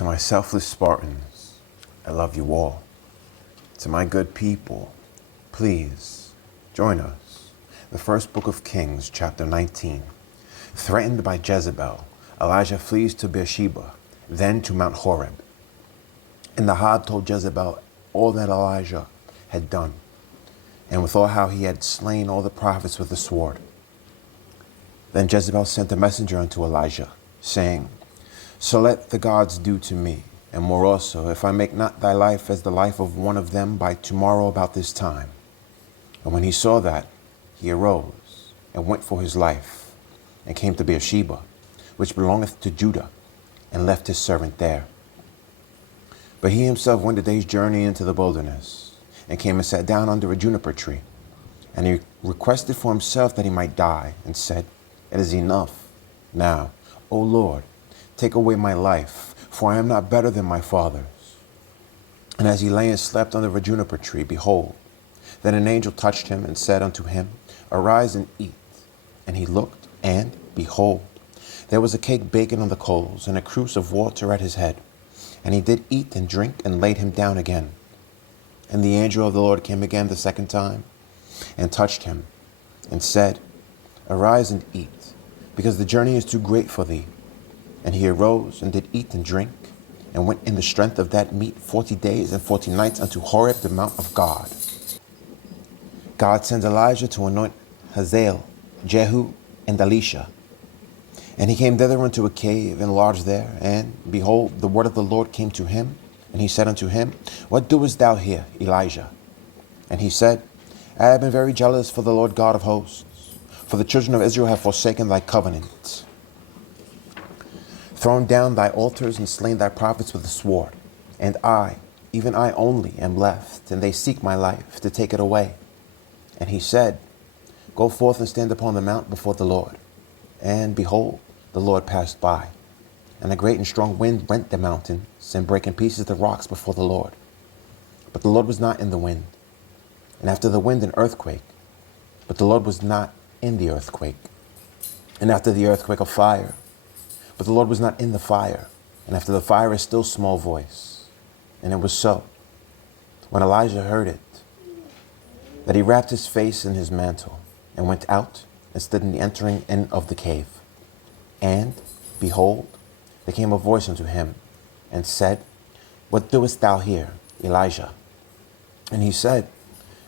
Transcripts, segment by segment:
To my selfless Spartans, I love you all. To my good people, please join us. The first book of Kings, chapter 19. Threatened by Jezebel, Elijah flees to Beersheba, then to Mount Horeb. And Ahab told Jezebel all that Elijah had done, and withal how he had slain all the prophets with the sword. Then Jezebel sent a messenger unto Elijah, saying, So let the gods do to me, and more also, if I make not thy life as the life of one of them by tomorrow about this time. And when he saw that, he arose, and went for his life, and came to Beersheba, which belongeth to Judah, and left his servant there. But he himself went a day's journey into the wilderness, and came and sat down under a juniper tree. And he requested for himself that he might die, and said, It is enough. Now, O Lord, take away my life, for I am not better than my fathers. And as he lay and slept under a juniper tree, behold, then an angel touched him and said unto him, Arise and eat. And he looked, and, behold, there was a cake baken on the coals, and a cruse of water at his head. And he did eat and drink, and laid him down again. And the angel of the Lord came again the second time, and touched him, and said, Arise and eat, because the journey is too great for thee. And he arose, and did eat and drink, and went in the strength of that meat 40 days and 40 nights unto Horeb, the mount of God. God sends Elijah to anoint Hazael, Jehu, and Elisha. And he came thither unto a cave, and lodged there. And, behold, the word of the Lord came to him. And he said unto him, What doest thou here, Elijah? And he said, I have been very jealous for the Lord God of hosts, for the children of Israel have forsaken thy covenant, thrown down thy altars, and slain thy prophets with the sword. And I, even I only, am left, and they seek my life, to take it away. And he said, Go forth and stand upon the mount before the Lord. And behold, the Lord passed by, and a great and strong wind rent the mountains, and brake in pieces the rocks before the Lord. But the Lord was not in the wind. And after the wind an earthquake, but the Lord was not in the earthquake. And after the earthquake a fire, but the Lord was not in the fire. And after the fire a still small voice. And it was so, when Elijah heard it, that he wrapped his face in his mantle, and went out, and stood in the entering in of the cave. And, behold, there came a voice unto him, and said, What doest thou here, Elijah? And he said,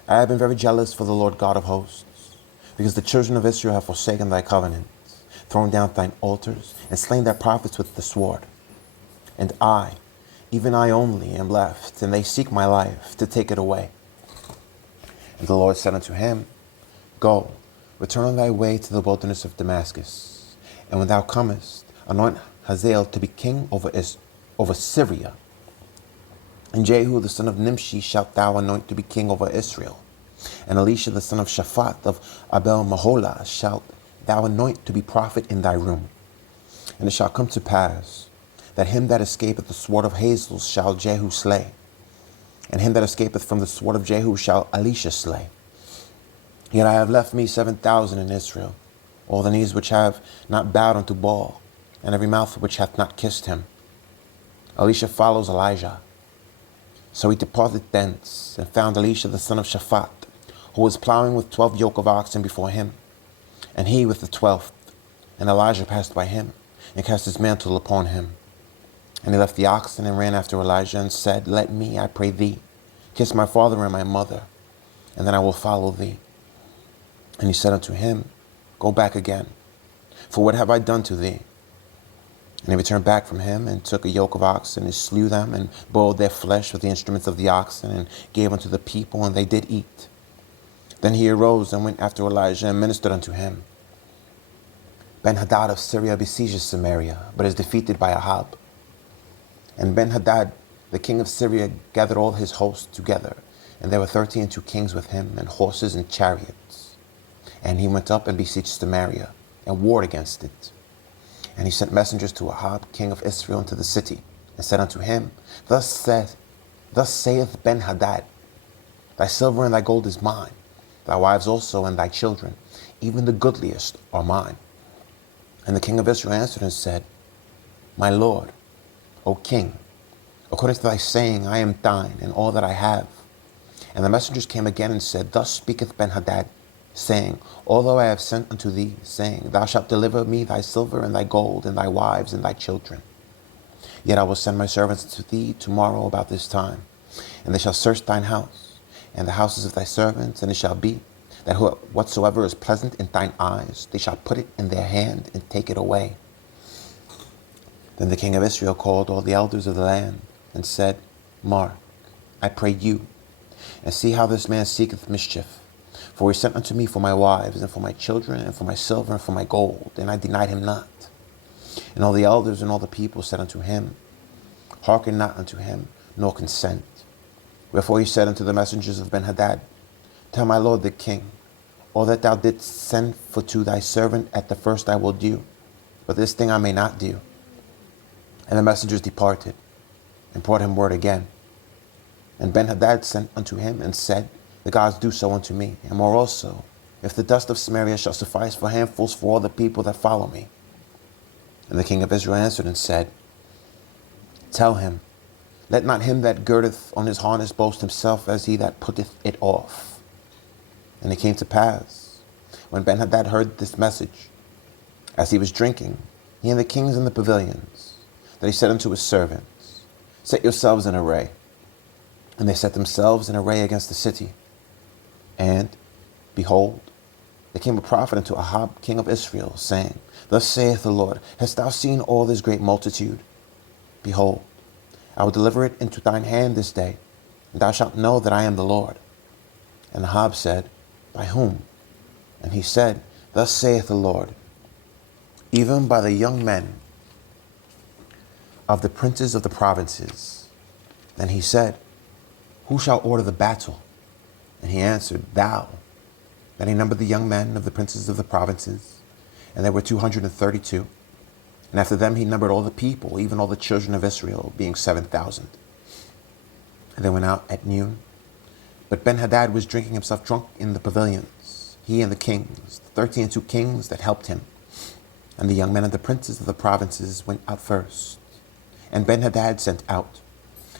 I have been very jealous for the Lord God of hosts, because the children of Israel have forsaken thy covenant, thrown down thine altars, and slain thy prophets with the sword. And I, even I only, am left, and they seek my life, to take it away. And the Lord said unto him, Go, return on thy way to the wilderness of Damascus, and when thou comest, anoint Hazael to be king over Syria. And Jehu the son of Nimshi shalt thou anoint to be king over Israel. And Elisha the son of Shaphat of Abel Maholah shalt thou anoint to be prophet in thy room. And it shall come to pass that him that escapeth the sword of Hazael shall Jehu slay, and him that escapeth from the sword of Jehu shall Elisha slay. Yet I have left me 7,000 in Israel, all the knees which have not bowed unto Baal, and every mouth which hath not kissed him. Elisha follows Elijah. So he departed thence, and found Elisha the son of Shaphat, who was plowing with 12 yoke of oxen before him, and he with the 12th. And Elijah passed by him, and cast his mantle upon him. And he left the oxen, and ran after Elijah, and said, Let me, I pray thee, kiss my father and my mother, and then I will follow thee. And he said unto him, Go back again, for what have I done to thee? And he returned back from him, and took a yoke of oxen, and slew them, and boiled their flesh with the instruments of the oxen, and gave unto the people, and they did eat. Then he arose, and went after Elijah, and ministered unto him. Ben-Hadad of Syria besieges Samaria, but is defeated by Ahab. And Ben-Hadad, the king of Syria, gathered all his hosts together, and there were 32 kings with him, and horses and chariots. And he went up and besieged Samaria, and warred against it. And he sent messengers to Ahab, king of Israel, into the city, and said unto him, Thus saith Ben-Hadad, Thy silver and thy gold is mine, thy wives also and thy children, even the goodliest are mine. And the king of Israel answered and said, My lord, O king, According to thy saying, I am thine, and all that I have. And the messengers came again and said, Thus speaketh Benhadad, saying, Although I have sent unto thee, saying, Thou shalt deliver me thy silver and thy gold, and thy wives and thy children. Yet I will send my servants to thee tomorrow about this time, and they shall search thine house, and the houses of thy servants, and it shall be, that whatsoever is pleasant in thine eyes, they shall put it in their hand and take it away. Then the king of Israel called all the elders of the land, and said, Mark, I pray you, and see how this man seeketh mischief. For he sent unto me for my wives, and for my children, and for my silver, and for my gold, and I denied him not. And all the elders and all the people said unto him, Hearken not unto him, nor consent. Wherefore he said unto the messengers of Benhadad, Tell my lord the king, all that thou didst send for to thy servant at the first I will do, but this thing I may not do. And the messengers departed, and brought him word again. And Benhadad sent unto him, and said, The gods do so unto me, and more also, if the dust of Samaria shall suffice for handfuls for all the people that follow me. And the king of Israel answered and said, Tell him, let not him that girdeth on his harness boast himself as he that putteth it off. And it came to pass, when Benhadad heard this message, as he was drinking, he and the kings in the pavilions, that he said unto his servants, Set yourselves in array. And they set themselves in array against the city. And, behold, there came a prophet unto Ahab, king of Israel, saying, Thus saith the Lord, Hast thou seen all this great multitude? Behold, I will deliver it into thine hand this day, and thou shalt know that I am the Lord. And Ahab said, By whom? And he said, Thus saith the Lord, Even by the young men of the princes of the provinces. And he said, Who shall order the battle? And he answered, Thou. Then he numbered the young men of the princes of the provinces, and there were 232. And after them he numbered all the people, even all the children of Israel, being 7,000. And they went out at noon. But Benhadad was drinking himself drunk in the pavilions, he and the kings, the 32 kings that helped him. And the young men of the princes of the provinces went out first. And Benhadad sent out,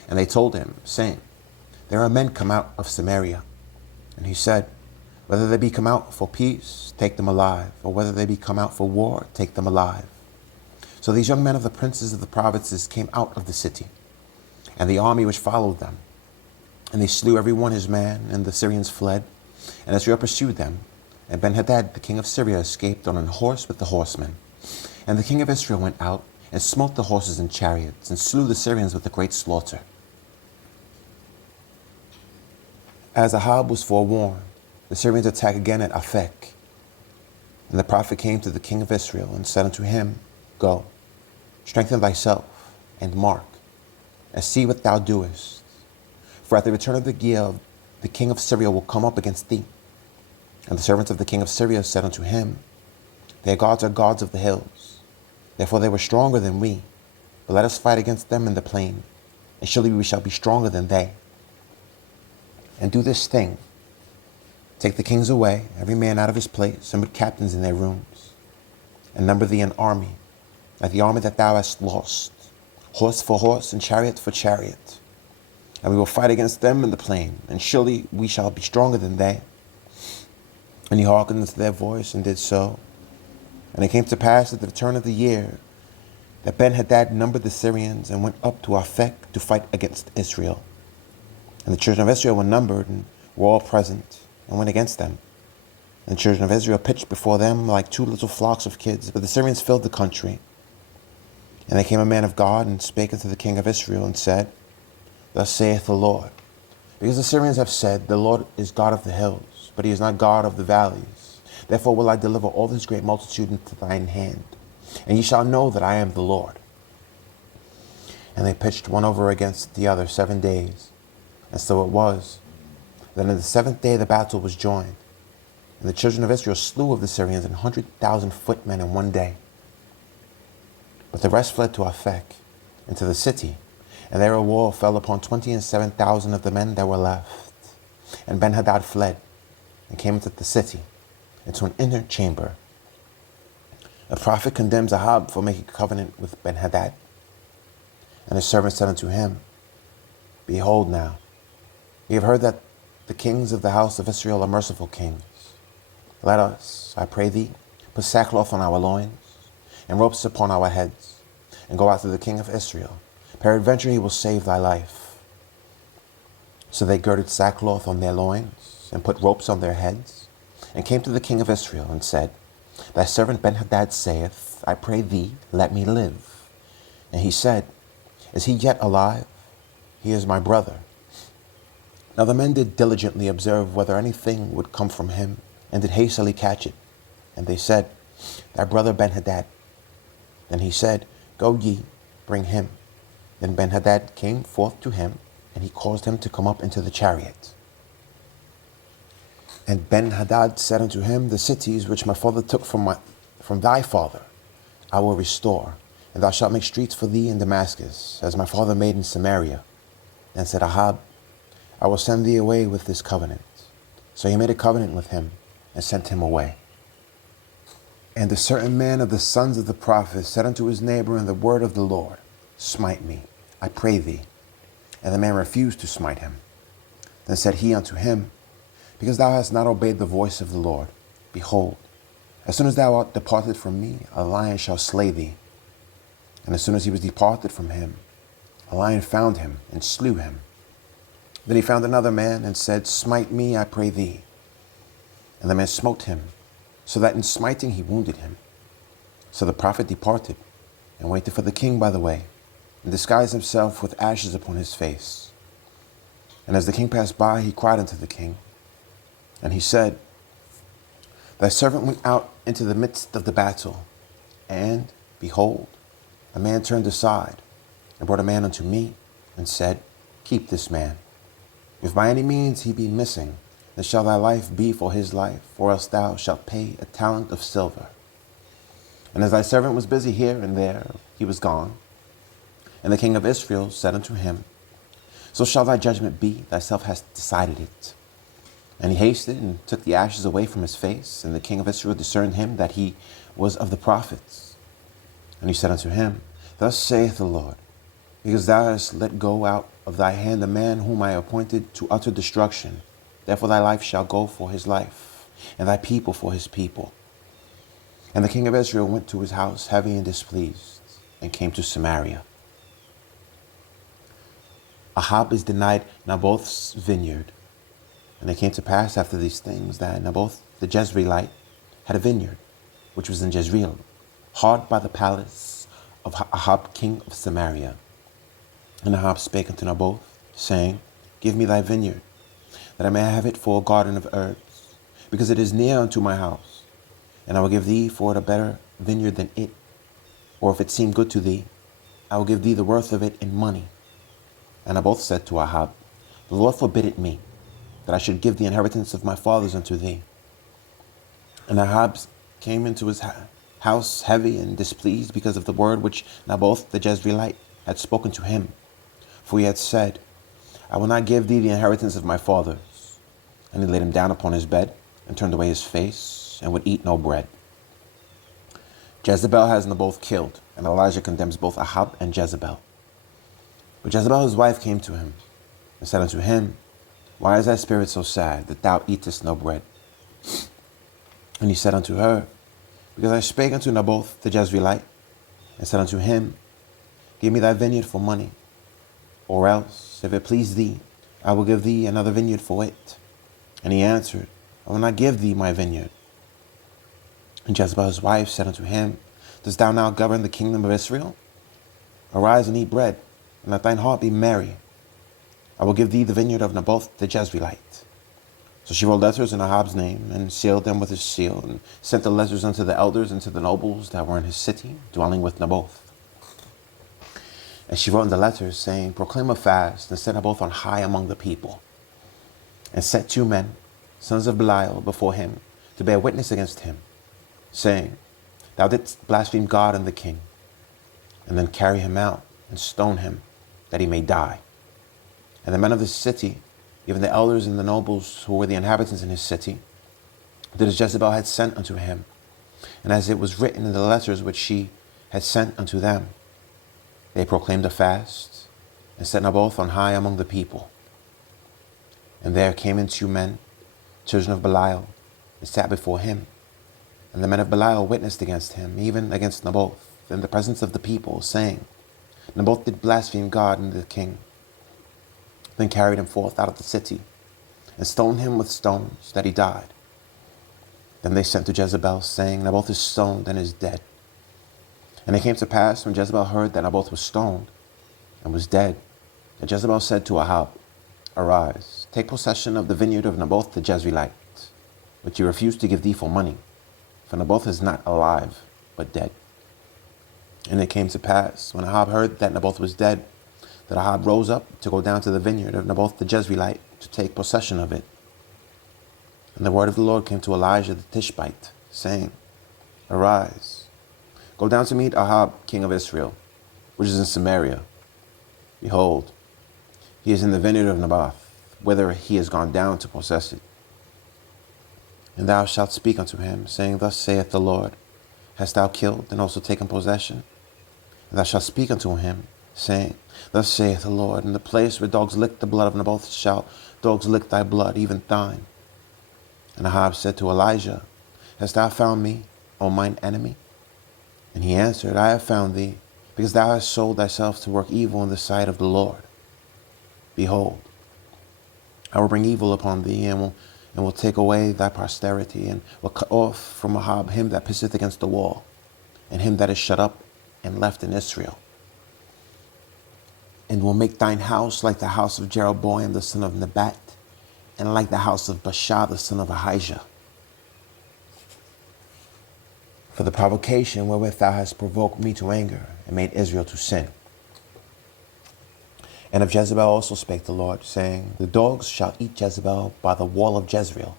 and they told him, saying, There are men come out of Samaria. And he said, Whether they be come out for peace, take them alive, or whether they be come out for war, take them alive. So these young men of the princes of the provinces came out of the city, and the army which followed them. And they slew every one his man, and the Syrians fled. And Israel pursued them. And Benhadad, the king of Syria, escaped on a horse with the horsemen. And the king of Israel went out, and smote the horses and chariots, and slew the Syrians with a great slaughter. As Ahab was forewarned, the Syrians attacked again at Aphek. And the prophet came to the king of Israel, and said unto him, Go, strengthen thyself, and mark, and see what thou doest. For at the return of the year, the king of Syria will come up against thee. And the servants of the king of Syria said unto him, Their gods are gods of the hills. Therefore they were stronger than we. But let us fight against them in the plain, and surely we shall be stronger than they. And do this thing. Take the kings away, every man out of his place, and put captains in their rooms. And number thee an army, like the army that thou hast lost, horse for horse, and chariot for chariot. And we will fight against them in the plain, and surely we shall be stronger than they. And he hearkened unto their voice, and did so. And it came to pass at the return of the year, that Benhadad numbered the Syrians, and went up to Aphek to fight against Israel. And the children of Israel were numbered, and were all present, and went against them. And the children of Israel pitched before them like two little flocks of kids, but the Syrians filled the country. And there came a man of God, and spake unto the king of Israel, and said, Thus saith the Lord, Because the Syrians have said, The Lord is God of the hills, but he is not God of the valleys. Therefore will I deliver all this great multitude into thine hand, and ye shall know that I am the Lord. And they pitched one over against the other 7 days. And so it was. Then in the 7th day the battle was joined. And the children of Israel slew of the Syrians 100,000 footmen in 1 day. But the rest fled to Aphek, into the city, and there a wall fell upon 27,000 of the men that were left. And Benhadad fled, and came into the city, into an inner chamber. A prophet condemns Ahab for making covenant with Benhadad. And his servant said unto him, Behold now, we have heard that the kings of the house of Israel are merciful kings. Let us, I pray thee, put sackcloth on our loins, and ropes upon our heads, and go out to the king of Israel. Peradventure he will save thy life. So they girded sackcloth on their loins, and put ropes on their heads, and came to the king of Israel, and said, Thy servant Benhadad saith, I pray thee, let me live. And he said, Is he yet alive? He is my brother. Now the men did diligently observe whether anything would come from him, and did hastily catch it. And they said, Thy brother Benhadad. Then he said, Go ye, bring him. Then Benhadad came forth to him, and he caused him to come up into the chariot. And Benhadad said unto him, The cities which my father took from thy father I will restore, and thou shalt make streets for thee in Damascus, as my father made in Samaria. Then said Ahab, I will send thee away with this covenant. So he made a covenant with him, and sent him away. And a certain man of the sons of the prophets said unto his neighbor in the word of the Lord, Smite me, I pray thee. And the man refused to smite him. Then said he unto him, Because thou hast not obeyed the voice of the Lord, behold, as soon as thou art departed from me, a lion shall slay thee. And as soon as he was departed from him, a lion found him, and slew him. Then he found another man, and said, Smite me, I pray thee. And the man smote him, so that in smiting he wounded him. So the prophet departed, and waited for the king by the way, and disguised himself with ashes upon his face. And as the king passed by, he cried unto the king. And he said, Thy servant went out into the midst of the battle, and, behold, a man turned aside, and brought a man unto me, and said, Keep this man. If by any means he be missing, then shall thy life be for his life, or else thou shalt pay a talent of silver. And as thy servant was busy here and there, he was gone. And the king of Israel said unto him, So shall thy judgment be, thyself hast decided it. And he hasted and took the ashes away from his face, and the king of Israel discerned him that he was of the prophets. And he said unto him, Thus saith the Lord, Because thou hast let go out of thy hand the man whom I appointed to utter destruction, therefore thy life shall go for his life, and thy people for his people. And the king of Israel went to his house heavy and displeased, and came to Samaria. Ahab is denied Naboth's vineyard. And it came to pass after these things that Naboth the Jezreelite had a vineyard, which was in Jezreel, hard by the palace of Ahab king of Samaria. And Ahab spake unto Naboth, saying, Give me thy vineyard, that I may have it for a garden of herbs, because it is near unto my house. And I will give thee for it a better vineyard than it. Or if it seem good to thee, I will give thee the worth of it in money. And Naboth said to Ahab, The Lord forbid it me, that I should give the inheritance of my fathers unto thee. And Ahab came into his house heavy and displeased because of the word which Naboth the Jezreelite had spoken to him. For he had said, I will not give thee the inheritance of my fathers. And he laid him down upon his bed, and turned away his face, and would eat no bread. Jezebel has Naboth killed, and Elijah condemns both Ahab and Jezebel. But Jezebel his wife came to him, and said unto him, Why is thy spirit so sad, that thou eatest no bread? And he said unto her, Because I spake unto Naboth the Jezreelite, and said unto him, Give me thy vineyard for money, or else, if it please thee, I will give thee another vineyard for it. And he answered, I will not give thee my vineyard. And Jezebel his wife said unto him, Dost thou now govern the kingdom of Israel? Arise and eat bread, and let thine heart be merry. I will give thee the vineyard of Naboth the Jezreelite. So she wrote letters in Ahab's name, and sealed them with his seal, and sent the letters unto the elders and to the nobles that were in his city, dwelling with Naboth. And she wrote in the letters, saying, Proclaim a fast, and set Naboth on high among the people. And set 2 men, sons of Belial, before him, to bear witness against him, saying, Thou didst blaspheme God and the king. And then carry him out, and stone him, that he may die. And the men of the city, even the elders and the nobles who were the inhabitants in his city, did as Jezebel had sent unto him, and as it was written in the letters which she had sent unto them. They proclaimed a fast, and set Naboth on high among the people. And there came in 2 men, children of Belial, and sat before him. And the men of Belial witnessed against him, even against Naboth, in the presence of the people, saying, Naboth did blaspheme God and the king. Then carried him forth out of the city, and stoned him with stones, that he died. Then they sent to Jezebel, saying, Naboth is stoned and is dead. And it came to pass, when Jezebel heard that Naboth was stoned and was dead, that Jezebel said to Ahab, Arise, take possession of the vineyard of Naboth the Jezreelite, which he refused to give thee for money, for Naboth is not alive, but dead. And it came to pass, when Ahab heard that Naboth was dead, that Ahab rose up to go down to the vineyard of Naboth the Jezreelite to take possession of it. And the word of the Lord came to Elijah the Tishbite, saying, Arise, go down to meet Ahab, king of Israel, which is in Samaria. Behold, he is in the vineyard of Naboth, whither he is gone down to possess it. And thou shalt speak unto him, saying, Thus saith the Lord, Hast thou killed and also taken possession? And thou shalt speak unto him, saying, Thus saith the Lord, In the place where dogs lick the blood of Naboth shall dogs lick thy blood, even thine. And Ahab said to Elijah, Hast thou found me, O mine enemy? And he answered, I have found thee, because thou hast sold thyself to work evil in the sight of the Lord. Behold, I will bring evil upon thee, and will take away thy posterity, and will cut off from Ahab him that pisseth against the wall, and him that is shut up and left in Israel. And will make thine house like the house of Jeroboam the son of Nebat, and like the house of Baasha the son of Ahijah. For the provocation wherewith thou hast provoked me to anger, and made Israel to sin. And of Jezebel also spake the Lord, saying, The dogs shall eat Jezebel by the wall of Jezreel.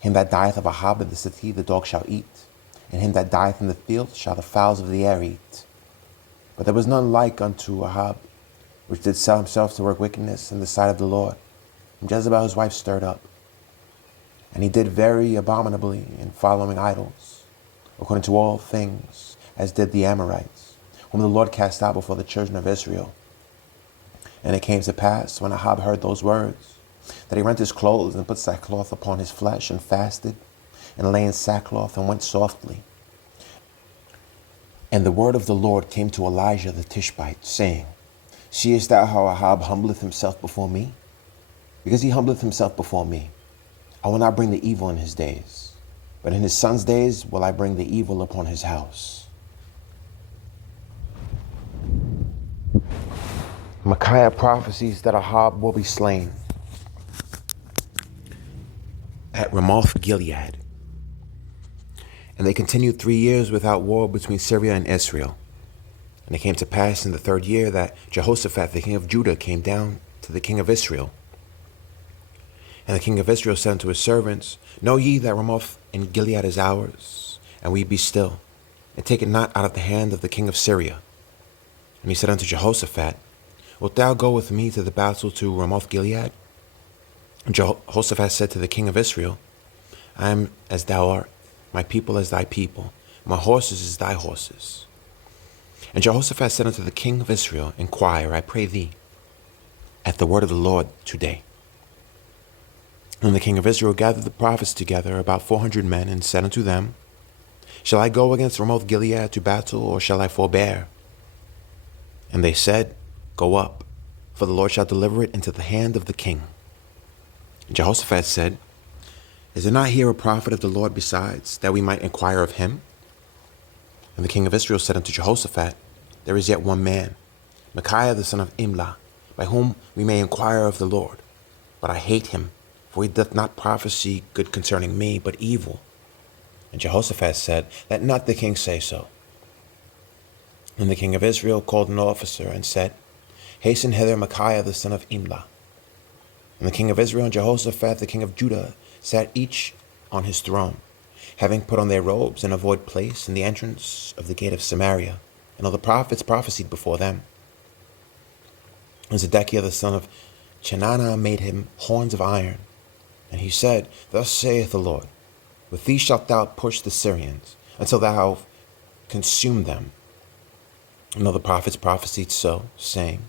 Him that dieth of Ahab in the city the dog shall eat, and him that dieth in the field shall the fowls of the air eat. But there was none like unto Ahab, which did sell himself to work wickedness in the sight of the Lord. And Jezebel his wife stirred up. And he did very abominably in following idols, according to all things, as did the Amorites, whom the Lord cast out before the children of Israel. And it came to pass, when Ahab heard those words, that he rent his clothes and put sackcloth upon his flesh, and fasted, and lay in sackcloth, and went softly. And the word of the Lord came to Elijah the Tishbite, saying, Seest thou how Ahab humbleth himself before me? Because he humbleth himself before me, I will not bring the evil in his days, but in his son's days will I bring the evil upon his house. Micaiah prophesies that Ahab will be slain at Ramoth Gilead. And they continued 3 years without war between Syria and Israel. And it came to pass in the 3rd year that Jehoshaphat, the king of Judah, came down to the king of Israel. And the king of Israel said unto his servants, Know ye that Ramoth in Gilead is ours, and we be still, and take it not out of the hand of the king of Syria. And he said unto Jehoshaphat, Wilt thou go with me to the battle to Ramoth Gilead? And Jehoshaphat said to the king of Israel, I am as thou art, my people as thy people, my horses as thy horses. And Jehoshaphat said unto the king of Israel, Inquire, I pray thee, at the word of the Lord today. And the king of Israel gathered the prophets together, about 400 men, and said unto them, Shall I go against Ramoth Gilead to battle, or shall I forbear? And they said, Go up, for the Lord shall deliver it into the hand of the king. And Jehoshaphat said, Is there not here a prophet of the Lord besides, that we might inquire of him? And the king of Israel said unto Jehoshaphat, There is yet one man, Micaiah the son of Imlah, by whom we may inquire of the Lord. But I hate him, for he doth not prophesy good concerning me, but evil. And Jehoshaphat said, Let not the king say so. And the king of Israel called an officer, and said, Hasten hither Micaiah the son of Imlah. And the king of Israel and Jehoshaphat the king of Judah sat each on his throne, having put on their robes, and a void place in the entrance of the gate of Samaria. And all the prophets prophesied before them. And Zedekiah the son of Chenaanah made him horns of iron. And he said, Thus saith the Lord, With these shalt thou push the Syrians, until thou consume them. And all the prophets prophesied so, saying,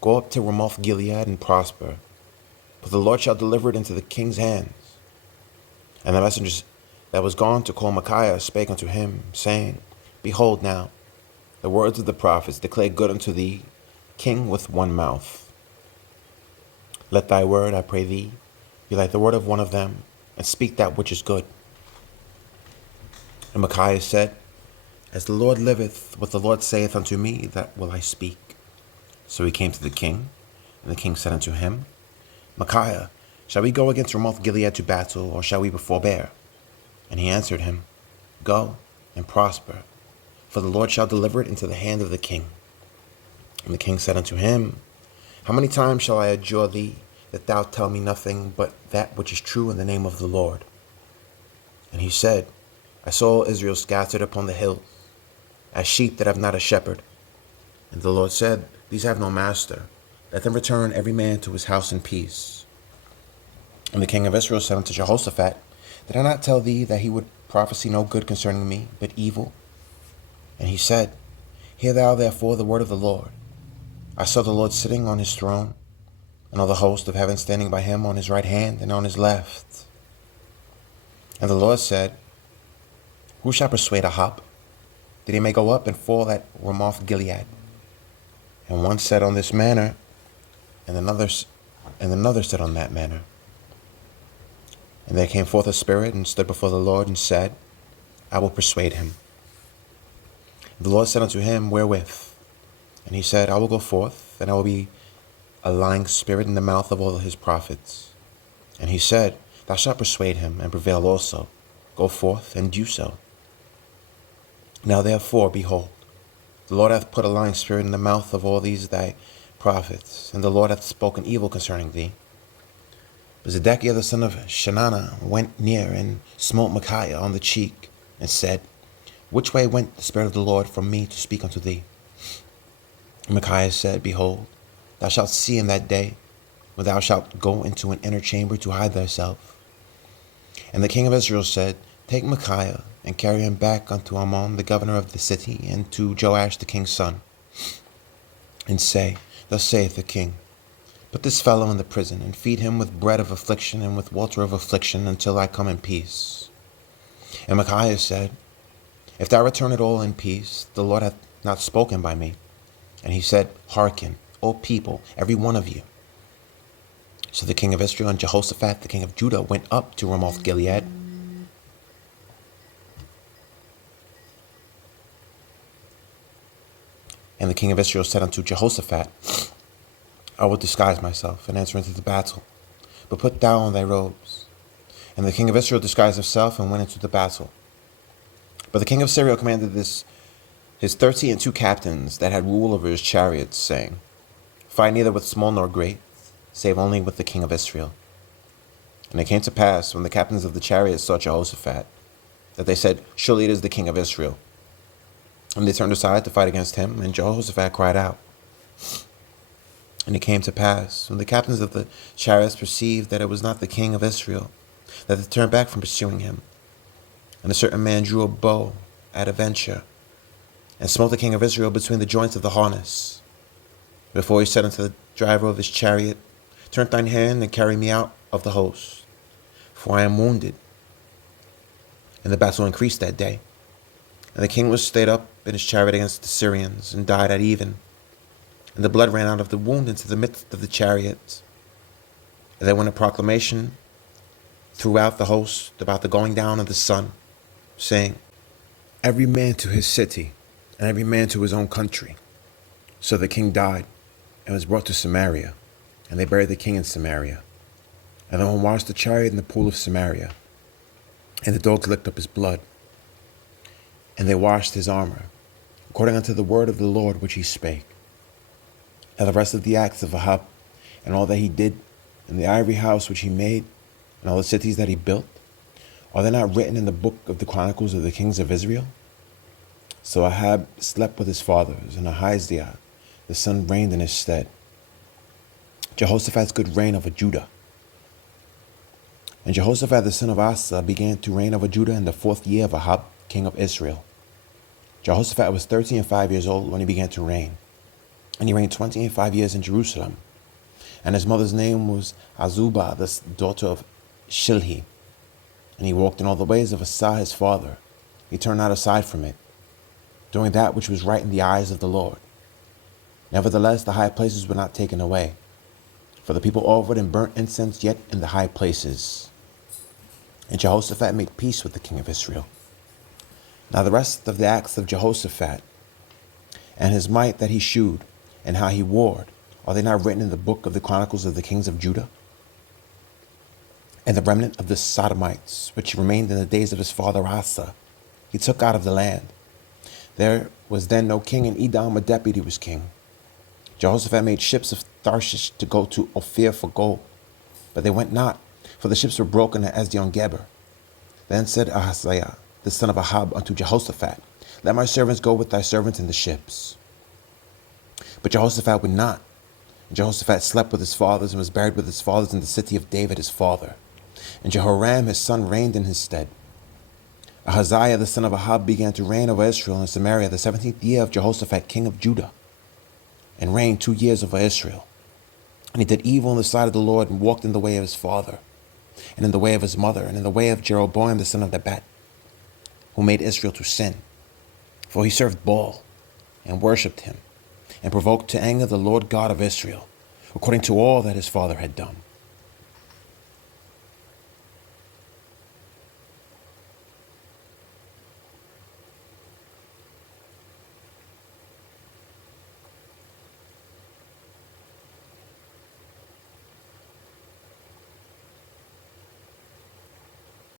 Go up to Ramoth Gilead and prosper, for the Lord shall deliver it into the king's hands. And the messengers that was gone to call Micaiah spake unto him, saying, Behold now, the words of the prophets declare good unto thee, king with one mouth. Let thy word, I pray thee, be like the word of one of them, and speak that which is good. And Micaiah said, As the Lord liveth, what the Lord saith unto me, that will I speak. So he came to the king, and the king said unto him, Micaiah, shall we go against Ramoth Gilead to battle, or shall we forbear? And he answered him, Go and prosper, for the Lord shall deliver it into the hand of the king. And the king said unto him, How many times shall I adjure thee, that thou tell me nothing but that which is true in the name of the Lord? And he said, I saw Israel scattered upon the hills, as sheep that have not a shepherd. And the Lord said, These have no master. Let them return every man to his house in peace. And the king of Israel said unto Jehoshaphat, Did I not tell thee that he would prophesy no good concerning me, but evil? And he said, Hear thou therefore the word of the Lord. I saw the Lord sitting on his throne, and all the host of heaven standing by him on his right hand and on his left. And the Lord said, Who shall persuade Ahab, that he may go up and fall at Ramoth Gilead? And one said on this manner, and another said on that manner. And there came forth a spirit and stood before the Lord and said, I will persuade him. And the Lord said unto him, Wherewith? And he said, I will go forth, and I will be a lying spirit in the mouth of all his prophets. And he said, Thou shalt persuade him, and prevail also. Go forth, and do so. Now therefore, behold, the Lord hath put a lying spirit in the mouth of all these thy prophets, and the Lord hath spoken evil concerning thee. But Zedekiah the son of Chenaanah went near and smote Micaiah on the cheek, and said, Which way went the Spirit of the Lord from me to speak unto thee? And Micaiah said, Behold, thou shalt see in that day, when thou shalt go into an inner chamber to hide thyself. And the king of Israel said, Take Micaiah, and carry him back unto Amon the governor of the city, and to Joash the king's son, and say, Thus saith the king, Put this fellow in the prison, and feed him with bread of affliction and with water of affliction, until I come in peace. And Micaiah said, If thou return at all in peace, the Lord hath not spoken by me. And he said, Hearken, O people, every one of you. So the king of Israel and Jehoshaphat the king of Judah went up to Ramoth Gilead. And the king of Israel said unto Jehoshaphat, I will disguise myself and enter into the battle, but put thou on thy robes. And the king of Israel disguised himself and went into the battle. But the king of Syria commanded his 32 captains that had rule over his chariots, saying, Fight neither with small nor great, save only with the king of Israel. And it came to pass, when the captains of the chariots saw Jehoshaphat, that they said, Surely it is the king of Israel. And they turned aside to fight against him, and Jehoshaphat cried out. And it came to pass, when the captains of the chariots perceived that it was not the king of Israel, that they turned back from pursuing him. And a certain man drew a bow at a venture, and smote the king of Israel between the joints of the harness. Before he said unto the driver of his chariot, Turn thine hand and carry me out of the host, for I am wounded. And the battle increased that day. And the king was stayed up in his chariot against the Syrians, and died at even. And the blood ran out of the wound into the midst of the chariot. And there went a proclamation throughout the host about the going down of the sun, saying, Every man to his city, and every man to his own country. So the king died, and was brought to Samaria, and they buried the king in Samaria. And the one washed the chariot in the pool of Samaria, and the dogs licked up his blood. And they washed his armor, according unto the word of the Lord which he spake. And the rest of the acts of Ahab, and all that he did, and the ivory house which he made, and all the cities that he built, are they not written in the book of the Chronicles of the kings of Israel? So Ahab slept with his fathers, and Ahaziah the son reigned in his stead. Jehoshaphat's good reign over Judah. And Jehoshaphat the son of Asa began to reign over Judah in the 4th year of Ahab, king of Israel. Jehoshaphat was 35 years old when he began to reign, And he reigned 25 years in Jerusalem. And his mother's name was Azubah, the daughter of Shilhi. And he walked in all the ways of Asa his father. He turned not aside from it, doing that which was right in the eyes of the Lord. Nevertheless, the high places were not taken away, for the people offered and burnt incense yet in the high places. And Jehoshaphat made peace with the king of Israel. Now the rest of the acts of Jehoshaphat, and his might that he shewed, and how he warred, are they not written in the book of the Chronicles of the kings of Judah? And the remnant of the Sodomites, which remained in the days of his father Asa, he took out of the land. There was then no king in Edom, a deputy was king. Jehoshaphat made ships of Tarshish to go to Ophir for gold, but they went not, for the ships were broken at Ezyon-Geber. Then said Ahaziah, the son of Ahab, unto Jehoshaphat, Let my servants go with thy servants in the ships. But Jehoshaphat would not. And Jehoshaphat slept with his fathers and was buried with his fathers in the city of David his father. And Jehoram his son reigned in his stead. Ahaziah the son of Ahab began to reign over Israel in Samaria the 17th year of Jehoshaphat king of Judah, and reigned 2 years over Israel. And he did evil in the sight of the Lord, and walked in the way of his father, and in the way of his mother, and in the way of Jeroboam the son of Nebat, who made Israel to sin. For he served Baal, and worshipped him, and provoked to anger the Lord God of Israel, according to all that his father had done.